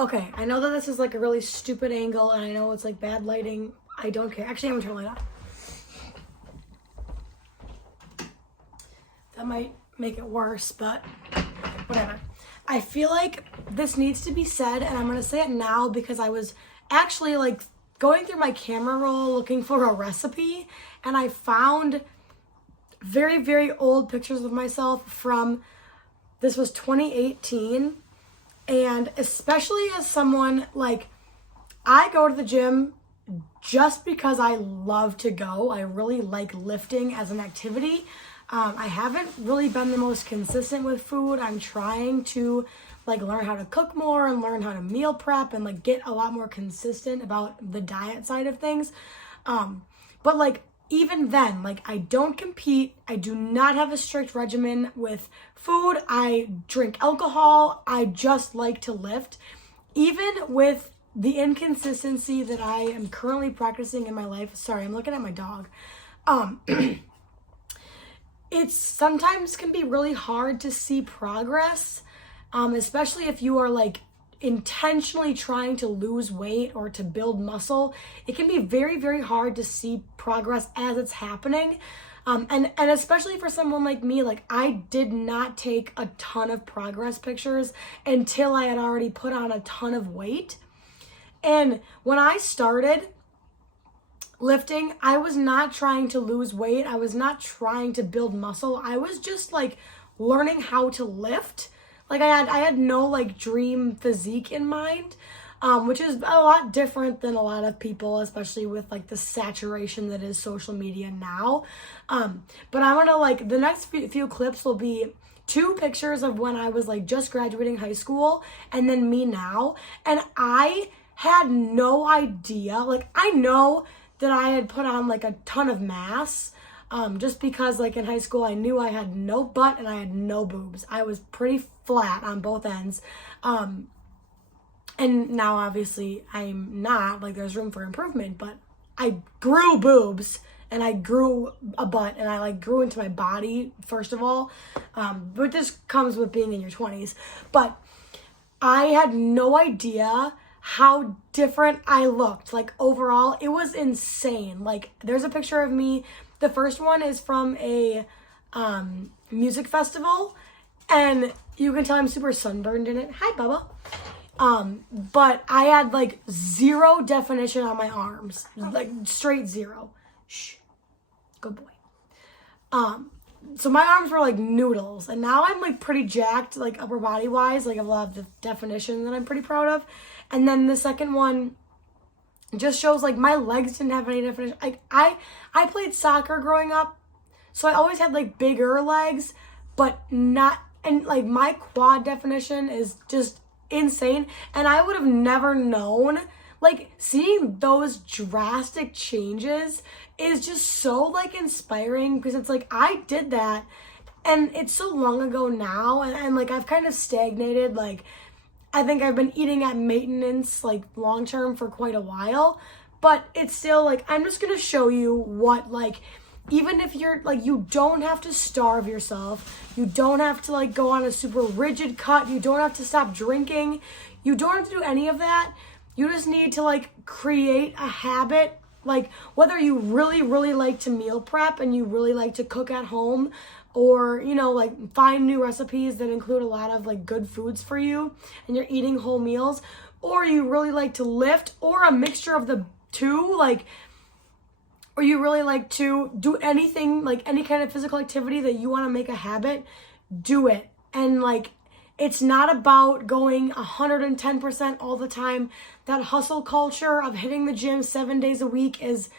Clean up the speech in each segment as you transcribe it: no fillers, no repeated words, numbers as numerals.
Okay, I know that this is like a really stupid angle, and I know it's like bad lighting. I don't care. Actually, I'm gonna turn the light off. That might make it worse, but whatever. I feel like this needs to be said, and I'm gonna say it now because I was actually like going through my camera roll looking for a recipe, and I found very, very old pictures of myself from, this was 2018. And especially as someone, like, I go to the gym just because I love to go. I really like lifting as an activity. I haven't really been the most consistent with food. I'm trying to like learn how to cook more and learn how to meal prep and like get a lot more consistent about the diet side of things. But like even then, like I don't compete. I do not have a strict regimen with food. I drink alcohol. I just like to lift. Even with the inconsistency that I am currently practicing in my life. Sorry, I'm looking at my dog. It's sometimes can be really hard to see progress, especially if you are like intentionally trying to lose weight or to build muscle. It can be very, very hard to see progress as it's happening. And especially for someone like me, like I did not take a ton of progress pictures until I had already put on a ton of weight. And when I started lifting, I was not trying to lose weight. I was not trying to build muscle. I was just like learning how to lift. Like I had no like dream physique in mind, which is a lot different than a lot of people, especially with like the saturation that is social media now. But I'm gonna like, the next few clips will be 2 pictures of when I was like just graduating high school and then me now. And I had no idea, like I know that I had put on like a ton of mass, just because like in high school I knew I had no butt and I had no boobs. I was pretty flat on both ends. And now obviously I'm not, like there's room for improvement, but I grew boobs and I grew a butt and I like grew into my body first of all. But this comes with being in your 20s. But I had no idea how different I looked. Like overall, it was insane. Like there's a picture of me. The first one is from a music festival, and you can tell I'm super sunburned in it. Hi, Bubba. But I had like 0 definition on my arms, like straight 0. Shh, good boy. So my arms were like noodles, and now I'm like pretty jacked, like upper body wise. Like I have a lot of the definition that I'm pretty proud of. And then the second one just shows like my legs didn't have any definition. Like I played soccer growing up, so I always had like bigger legs, but not, and like my quad definition is just insane. And I would have never known, like seeing those drastic changes is just so like inspiring, because it's like I did that and it's so long ago now, and like I've kind of stagnated. Like I think I've been eating at maintenance like long term for quite a while, but it's still like I'm just gonna show you what, like, even if you're like, you don't have to starve yourself, you don't have to like go on a super rigid cut, you don't have to stop drinking, you don't have to do any of that. You just need to like create a habit. Like whether you really, really like to meal prep and you really like to cook at home, or, you know, like find new recipes that include a lot of like good foods for you and you're eating whole meals, or you really like to lift, or a mixture of the two, like, or you really like to do anything, like any kind of physical activity that you want to make a habit, do it. And like, it's not about going 110% all the time. That hustle culture of hitting the gym 7 days a week is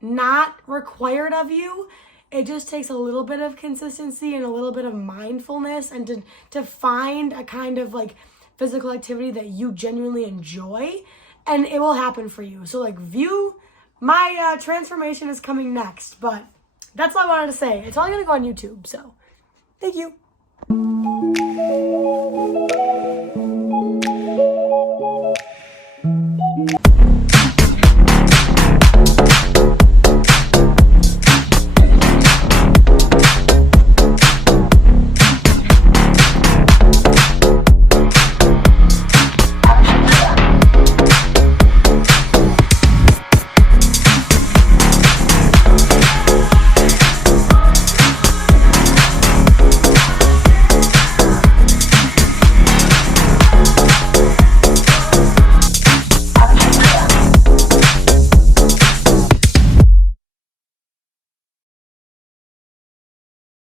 not required of you. It just takes a little bit of consistency and a little bit of mindfulness, and to find a kind of like physical activity that you genuinely enjoy, and it will happen for you. So like my transformation is coming next, but that's all I wanted to say. It's all gonna go on YouTube, so thank you.